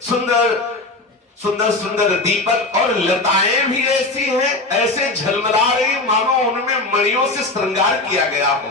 सुंदर सुंदर सुंदर दीपक और लताएं भी ऐसी हैं, ऐसे झलमला रही मानो उनमें मणियों से श्रृंगार किया गया हो।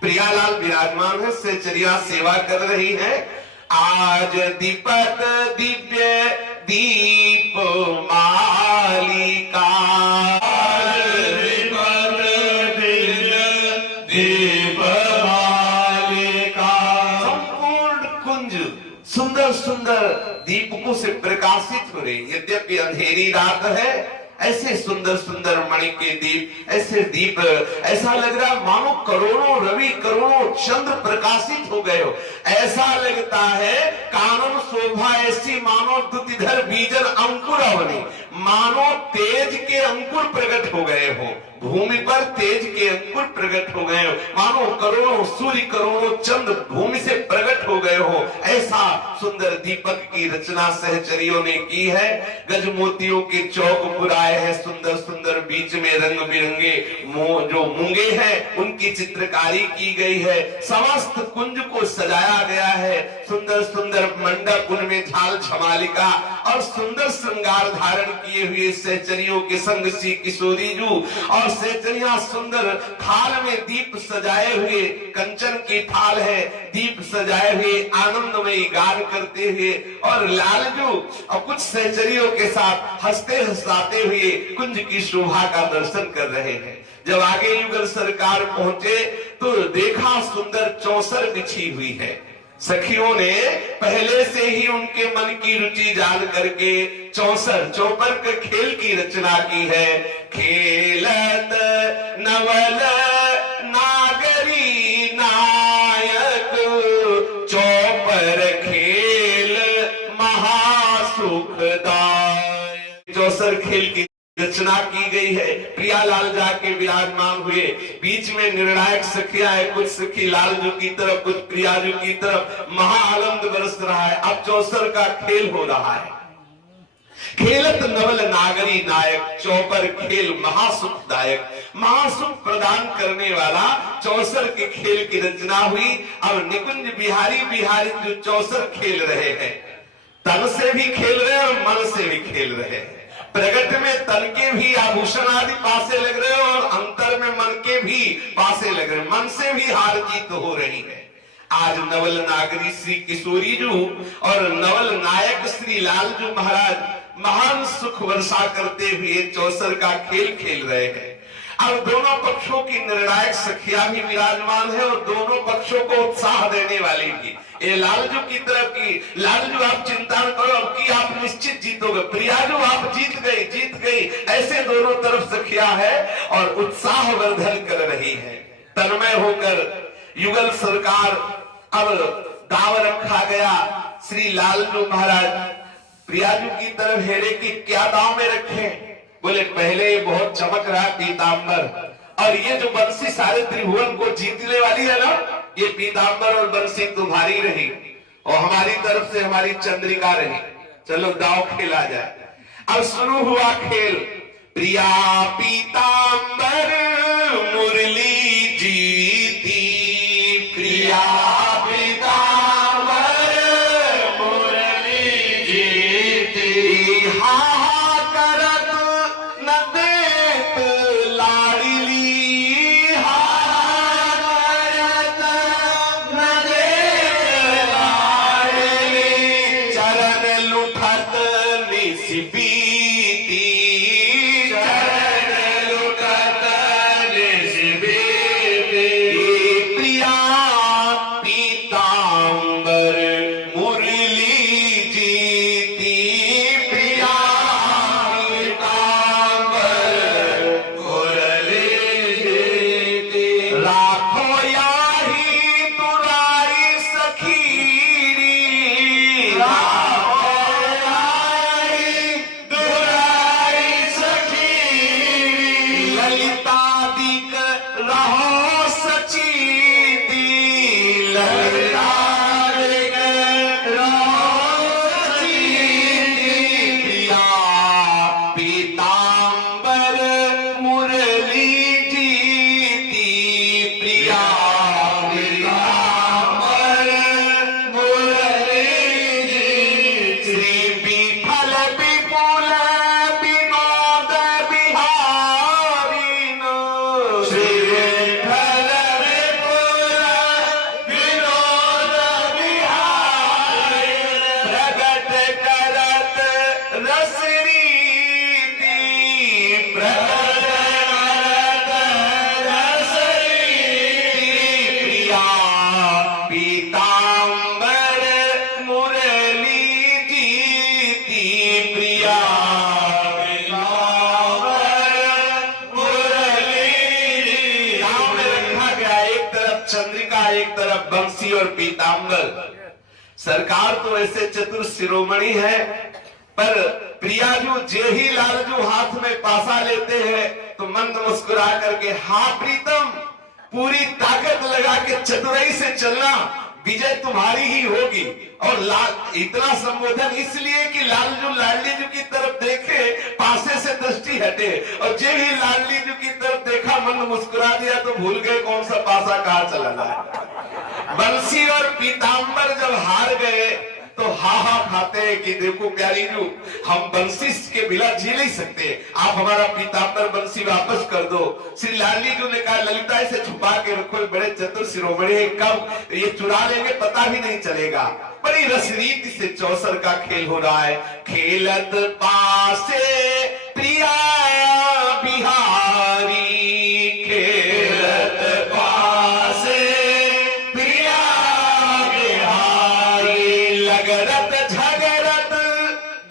प्रियालाल विराजमान है, सेचरिया सेवा कर रही है। आज दीपक दिव्य दीप मालिका, दीप मालिका। संपूर्ण कुंज सुंदर सुंदर दीपकों से प्रकाशित हो रही। यद्यपि अंधेरी रात है, ऐसे सुंदर सुंदर मणि के दीप, ऐसे दीप, ऐसा लग रहा मानो करोड़ों रवि करोड़ों चंद्र प्रकाशित हो गए हो। ऐसा लगता है कानन शोभा ऐसी मानो दुतिधर बीजन अंकुर अवनी, मानो तेज के अंकुर प्रकट हो गए हो, भूमि पर तेज के अंकुर प्रकट हो गए हो, मानो करोड़ों सूर्य करोड़ों चंद्र भूमि से प्रकट हो गए हो। ऐसा सुंदर दीपक की रचना सहचरियों ने की है। गजमोतियों के चौक बुराए हैं, सुंदर सुंदर बीच में रंग बिरंगे जो मूंगे हैं उनकी चित्रकारी की गई है। समस्त कुंज को सजाया गया है, सुंदर सुंदर मंडप, उनमें झाल झमालिका और सुंदर श्रृंगार धारण किए हुए सहचरियों के संग श्री किशोरी जू और सहचरिया सुंदर थाल में दीप सजाए हुए, कंचन की थाल है, दीप सजाए हुए आनंदमयी गान करते हुए और लालजू और कुछ सहचरियों के साथ हंसते हंसाते हुए कुंज की शोभा का दर्शन कर रहे हैं। जब आगे युगल सरकार पहुंचे तो देखा सुंदर चौसर बिछी हुई है। सखियों ने पहले से ही उनके मन की रुचि जान करके चौसर चौपर के खेल की रचना की है। खेलत नवल नागरी नायक, चौपर खेल महासुखदायक। चौसर खेल की रचना की गई है। प्रियालाल जाके विराजमान हुए, बीच में निर्णायक सखियां है, कुछ सखी लालजू की तरफ, कुछ प्रियाजू की तरफ, महाआनंद बरस रहा है। अब चौसर का खेल हो रहा है। खेलत नवल नागरी नायक, चौपर खेल महासुखदायक, महासुख प्रदान करने वाला चौसर के खेल की रचना हुई। अब निकुंज बिहारी बिहारी जो चौसर खेल रहे हैं, तन से भी खेल रहे हैं और मन से भी खेल रहे हैं। प्रगट में तन के भी आभूषण आदि पासे लग रहे हैं और अंतर में मन के भी पासे लग रहे हैं, मन से भी हार जीत हो रही है। आज नवल नागरी श्री किशोरी जू और नवल नायक श्री लालजू महाराज महान सुख वर्षा करते हुए चौसर का खेल खेल रहे हैं। अब दोनों पक्षों की निर्णायक सखियां भी विराजमान है और दोनों पक्षों को उत्साह देने वाली भी। ये लालजू की तरफ की, लालजू आप चिंता न करो, अब की आप निश्चित जीतोगे, प्रियाजू आप जीत गई, ऐसे दोनों तरफ सखियां है और उत्साह वर्धन कर रही है। तन्मय होकर युगल सरकार अब दाव रखा गया। श्री लालजू महाराज प्रियाजू की तरफ हेरे की क्या दाव में रखे? बोले पहले बहुत चमक रहा पीतांबर, और ये जो बंसी सारे त्रिभुवन को जीतने वाली है ना, ये पीतांबर और बंसी तुम्हारी रही और हमारी तरफ से हमारी चंद्रिका रही। चलो दाव खेला जाए। अब शुरू हुआ खेल। प्रिया पीतांबर मुरली जीती, प्रिया पीतांबर मुरली जीती, हा करत न देत लाडली, हा करत न देत लाडली, चरण लुठत निस्बीती, चरण लुठत निस्बीती। प्रगट करत रस रीति, प्रगट करत रस रीति, प्रिया पीतांबर मुरली जीती, प्रिया चंद्रिका एक तरफ बंसी और पीतांबर। सरकार तो ऐसे चतुर शिरोमणि है, पर प्रियाजू जे ही लालजू हाथ में पासा लेते हैं तो मंद मुस्कुरा करके, हाँ प्रीतम, पूरी ताकत लगा के चतुराई से चलना, विजय तुम्हारी ही होगी। और इतना संबोधन इसलिए कि लालजू लाडली जी की तरफ देखे, पासे से दृष्टि हटे, और जे ही लाडली जी की तरफ देखा मन मुस्कुरा दिया तो भूल गए कौन सा पासा कहाँ चला जाए। बंसी और पीतांबर जब हार गए तो हा खाते हैं कि देखो प्यारी जू, हम बंसी के बिना जी नहीं सकते, आप हमारा पीतांबर बंसी वापस कर दो। श्री लाडली जी ने कहा ललिता इसे छुपा के रखो, बड़े चतुर शिरोमणि, कब ये चुरा लेंगे पता भी नहीं चलेगा। बड़ी रसरीति से चौसर का खेल हो रहा है। खेलत पासे प्रिया बिहारी, खेलत पासे प्रिया बिहारी, लगरत झगरत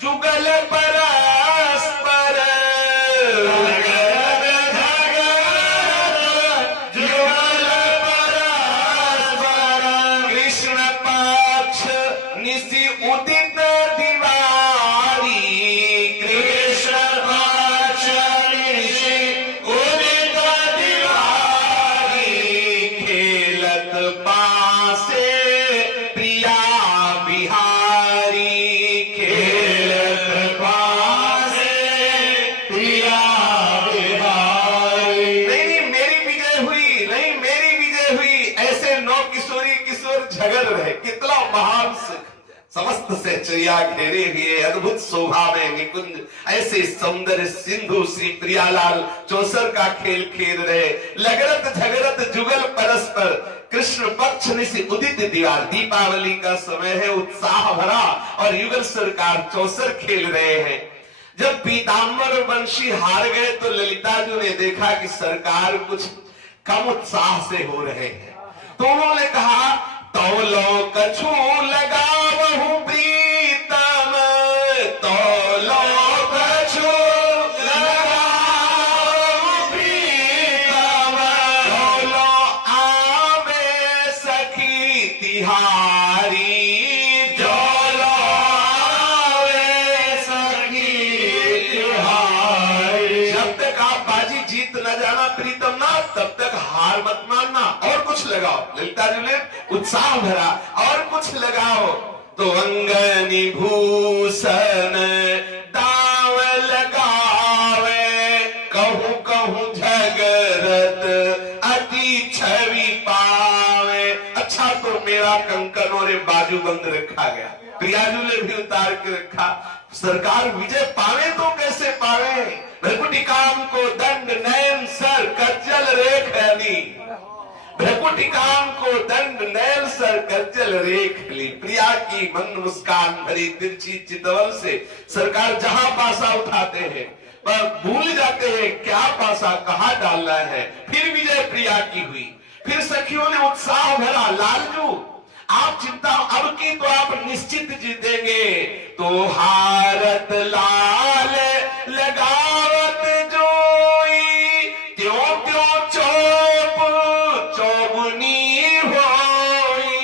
जुगल परस्पर, लगरत झगरत जुगल परस्पर, कृष्ण पक्ष निशि उदित दिवारी, कृष्ण पक्ष निशि उदित दिवारी, खेलत पासे प्रिया बिहारी, खेलत पासे प्रिया बिहारी। नहीं मेरी विजय हुई, नहीं मेरी विजय हुई, ऐसे नौ किशोरी किशोर झगड़ रहे। कितना महान समस्त से चर्या घेरे हुए अद्भुत शोभा में निकुंज, ऐसे सौंदर्य सिंधु श्री प्रियालाल चौसर का खेल खेल रहे। लगरत झगरत जुगल परस्पर, कृष्ण पक्ष निशि उदित दीवार, दीपावली का समय है, उत्साह भरा और युगल सरकार चौसर खेल रहे हैं। जब पीतांबर और बंशी हार गए तो ललिता जी ने देखा कि सरकार कुछ कम उत्साह से हो रहे हैं, तो उन्होंने कहा तौलो कछु लगावहु प्रीतम, तौलो कछु लगावहु प्रीतम, तौलो आवे सखी तिहारी, जौलो आवे सखी तिहारी। जब तक आप बाजी जीत न जाना प्रीतम ना, तब तक हार मत मानना, और कुछ लगाओ। ललिता जी ने उत्साह भरा, और कुछ लगाओ। तो अंगनी भूषण दाव लगावे, कहूं कहूं झगरत अति छवि पावे। अच्छा तो मेरा कंकन और बाजूबंद रखा गया, प्रियाजू ने भी उतार के रखा। सरकार विजय पावे तो कैसे पावे? भ्रकुटी काम को दंड नयन सर कज्जल रेख ली, भ्रकुटी काम को दंड नयन सर कज्जल रेख ली। प्रिया की मंद मुस्कान भरी तिरछी चितवन से सरकार जहां पासा उठाते हैं पर भूल जाते हैं क्या पासा कहाँ डालना है। फिर विजय प्रिया की हुई। फिर सखियों ने उत्साह भरा, लालजू आप चिंता, अब की तो आप निश्चित जीतेंगे। तो हारत लाल लगावत जोई, त्यों त्यों चौप चौगुनी होई।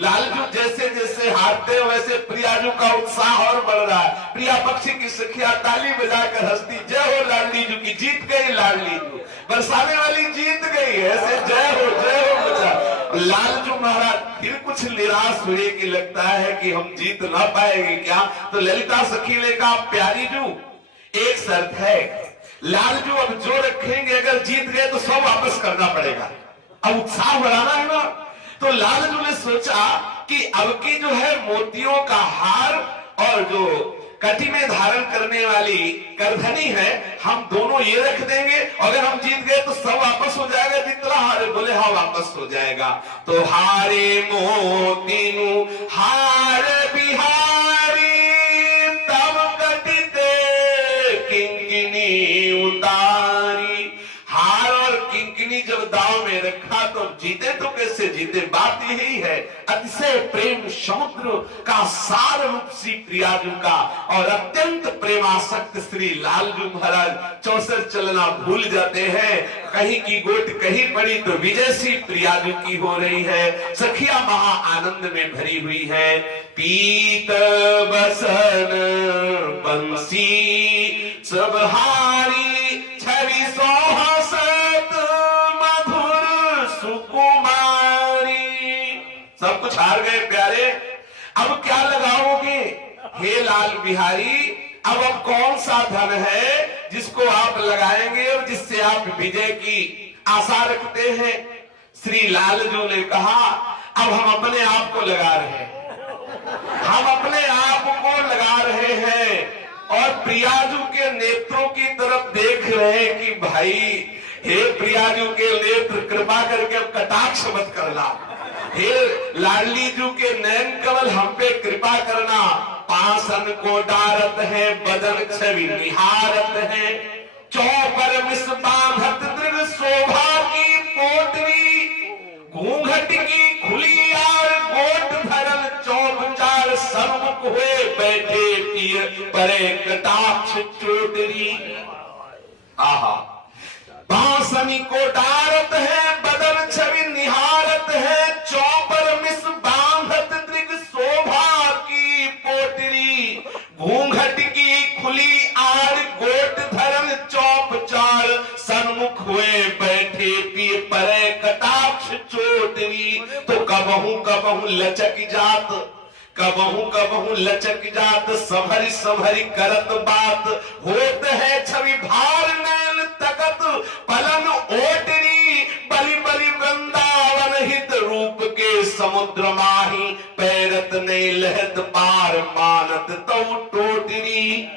लालजू जैसे जैसे हारते वैसे प्रियाजू का उत्साह और बढ़ रहा है। प्रिया पक्षी की सखिया ताली बजाकर हंसती, जय हो लाडली जू की, जीत गई लाडली जू, बरसाने वाली जीत गई, ऐसे जय हो बचा। लालजू महाराज फिर कुछ निराश हुए कि लगता है कि हम जीत ना पाएंगे क्या। तो ललिता सखी ने कहा प्यारी जू एक शर्त है, लालजू अब जो रखेंगे अगर जीत गए तो सब वापस करना पड़ेगा। अब उत्साह बढ़ाना है ना। तो लालजू ने सोचा कि अब की जो है मोतियों का हार और जो कटी में धारण करने वाली करधनी है, हम दोनों ये रख देंगे, अगर हम जीत गए तो सब वापस हो जाएगा, जितना हारे। बोले हाँ वापस हो जाएगा। तो हारे मोतीनु हार बिहार जीते तो कैसे जीते। बात यही है, अतिशय प्रेम समुद्र का सार रूप श्री प्रियाजू का, और अत्यंत प्रेमासक्त श्री लालजू महाराज चौसर चलना भूल जाते हैं। कहीं की गोट कहीं पड़ी तो विजय श्री प्रियाजू की हो रही है। सखिया महा आनंद में भरी हुई है। पीत बसन बंसी सब हारी छवि सोहसत मधुर सुकुमारी। सब कुछ हार गए प्यारे, अब क्या लगाओगे हे लाल बिहारी। अब कौन सा धन है जिसको आप लगाएंगे और जिससे आप विजय की आशा रखते हैं। श्री लालजू ने कहा अब हम अपने आप को लगा रहे हैं, हम अपने आप को लगा रहे हैं और प्रियाजू के नेत्रों की तरफ देख रहे हैं कि भाई हे प्रियाजू के नेत्र कृपा करके अब कटाक्ष मत करना, हे लाडली जू के नयन कमल हम पे कृपा करना। पासन को डारत है बदन छवि निहारत है, चौपर मिस बांधत दृढ़ शोभा की पोटरी, घूंघट की खुली और गोट धरल चौबचार सम्मुख हुए बैठे पिय परे कटाक्ष चोटरी। आहा, बांसनी को डारत है बदन छवि निहारत है, चौपर मिस बांधत दृढ़ शोभा की पोटरी, घूंघट की खुली आड़ गोट धरन चौपचार सन्मुख हुए बैठे पिए परे कटाक्ष चोटरी। तो कबहू कबहू लचक जात, कबहू कबहू लचक जात, संभरी संभरी करत बात, होत है छवि भार नैन तकत पलन ओटरी, बलि बलि वृंदावन हित रूप के समुद्र माही, पैरत ने लहत पार मानत तो टोटरी।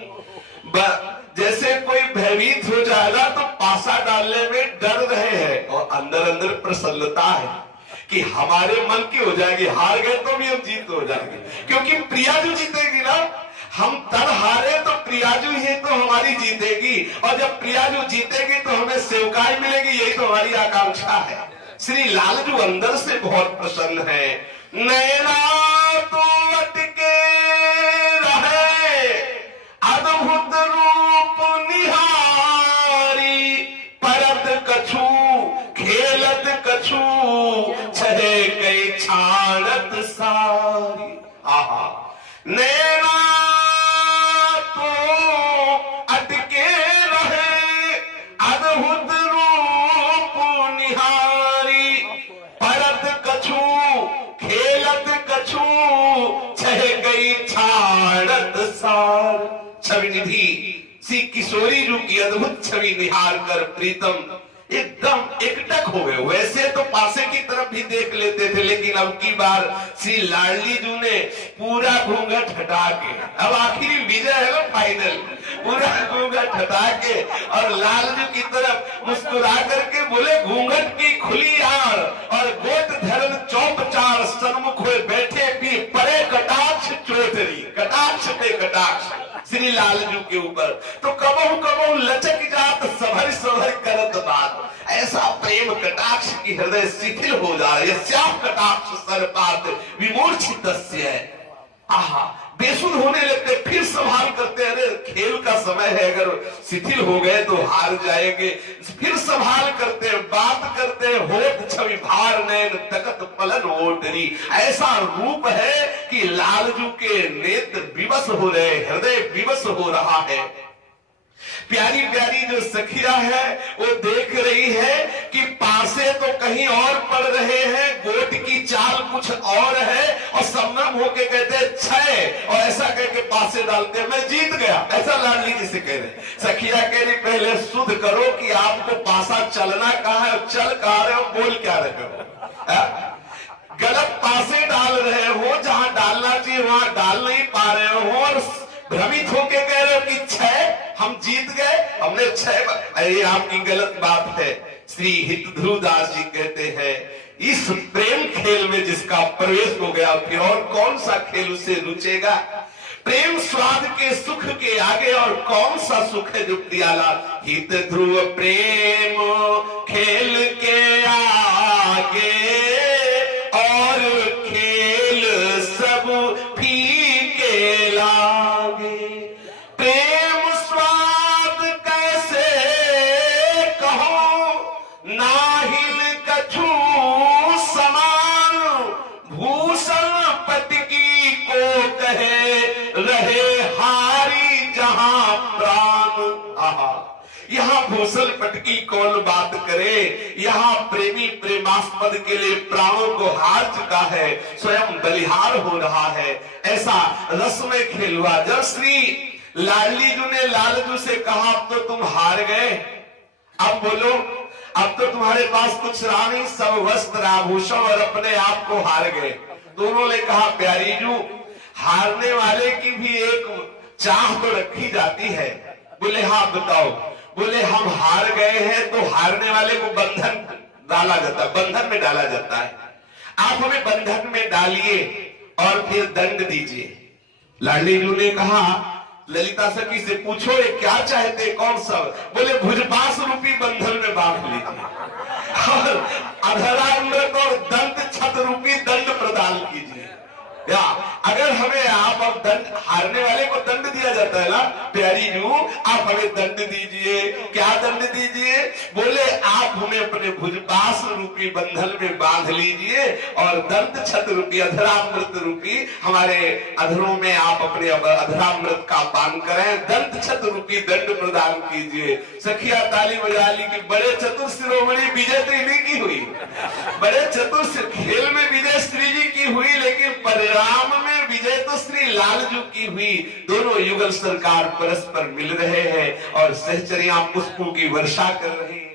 जैसे कोई भयभीत हो जाएगा तो पासा डालने में डर रहे हैं और अंदर अंदर प्रसन्नता है कि हमारे मन की हो जाएगी, हार गए तो भी हम जीत हो जाएंगे, क्योंकि प्रियाजू जीतेगी ना। हम तब हारे तो प्रियाजू ही तो हमारी जीतेगी, और जब प्रियाजू जीतेगी तो हमें सेवकाई मिलेगी, यही तो हमारी आकांक्षा है। श्री लालजू अंदर से बहुत प्रसन्न है। नैना तो अटके रहे अद्भुत रूप निहारी, परत कछु खेलत कछु छहे कई छाड़त सारी। आहा, नैना तो अटके रहे अद्भुत रूप निहारी, परत कछु खेलत कछु छहे गई छाड़त सार। छवि निधि सी किशोरी जू की अद्भुत छवि निहार कर प्रीतम एकदम एकटक हो गए। वैसे तो पासे की तरफ भी देख लेते थे, लेकिन अब की बार श्री लाडली जू ने पूरा घूंघट हटा के, अब आखिरी विजय है ना फाइनल, पूरा घूंघट हटा के और लालजू की तरफ मुस्कुरा करके बोले, घूंघट की खुली आड़ और गोट धरन चौपचार सन्मुख हुए बैठे भी परे कटाक्ष चोटरी। कटाक्ष पे कटाक्ष श्री लालजू के ऊपर। तो कबहू कबहू लचक जात सभर सभर करत बात, ऐसा प्रेम कटाक्ष की हृदय शिथिल हो जा रही है। श्याम कटाक्ष सरपात विमूर्छितस्य। आहा, बेसुध होने लगते, फिर संभाल करते, अरे खेल का समय है, अगर शिथिल हो गए तो हार जाएंगे, फिर संभाल करते, बात करते, होत छवि भार नैन तकत पलन ओटरी। ऐसा रूप है कि लालजू के नेत्र विवश हो रहे, हृदय विवश हो रहा है। प्यारी प्यारी जो सखिया है वो देख रही है कि पासे तो कहीं और पड़ रहे हैं, गोट की चाल कुछ और है, और सम्मम होके कहते छह, और ऐसा कह के पासे डालते मैं जीत गया, ऐसा लाडली जी से कह रहे। सखिया कह रही पहले शुद्ध करो कि आपको पासा चलना कहाँ है, चल कहा रहे हो, बोल क्या रहे हो। गलत पासे डाल रहे हो, जहां डालना चाहिए वहां डाल नहीं पा रहे हो, और भ्रमित होके कह रहे हो कि छह हम जीत गए, हमने छह। अरे आपकी गलत बात है। श्री हित ध्रुवदास जी कहते हैं, इस प्रेम खेल में जिसका प्रवेश हो गया फिर और कौन सा खेल उसे रुचेगा। प्रेम स्वाद के सुख के आगे और कौन सा सुख है जो प्रियालाल। हित ध्रुव प्रेम खेल के आगे और खेल सब फीके लागे। प्रेम स्वाद कैसे कहो नाहिल कछु समान। भूषण पटकी को कहे रहे हारी जहां प्राण। आहा, यहाँ भूषण पटकी कौन बात करे, यहाँ प्रेमी प्रेमास्पद के लिए प्राणों को हार चुका है, स्वयं बलिहार हो रहा है। ऐसा रसमय खेल हुआ। जब श्री लाडली जी ने लालजू से कहा अब तो तुम हार गए, अब बोलो, अब तो तुम्हारे पास कुछ रहा नहीं, सब वस्त्र आभूषण और अपने आप को हार गए। दोनों ने कहा प्यारी जू, हारने वाले की भी एक चाह तो रखी जाती है। बोले हाँ बताओ। बोले हम हार गए हैं तो हारने वाले को बंधन डाला जाता है, बंधन में डाला जाता है। आप हमें बंधन में डालिए और फिर दंड दीजिए। लाडली जू ने कहा ललिता सखी से पूछो ये क्या चाहते, कौन सा। बोले भुजबास रूपी बंधन में बांध लीजिए और अधरामृत और दंत छत रूपी दंड प्रदान कीजिए। या अगर हमें आप अब दंड, हारने वाले को दंड दिया जाता है ना, प्यारी जू आप हमें दंड दीजिए। क्या दंड दीजिए। बोले आप हमें अपने भुजबास रूपी बंधन में बांध लीजिए और दंत छत रूपी अधरामृत रूपी हमारे अधरों में आप अपने अधरामृत का पान करें, दंत छत रूपी दंड प्रदान कीजिए। सखिया ताली बजा ली कि बड़े चतुर शिरोमणि विजय तो इन्हीं की हुई, बड़े चतुर खेल में विजय श्री जी की हुई, लेकिन परिणाम में विजय तो श्री लालजू की हुई। दोनों युगल सरकार परस्पर मिल रहे हैं और सहचरियां पुष्पों की वर्षा कर रही हैं।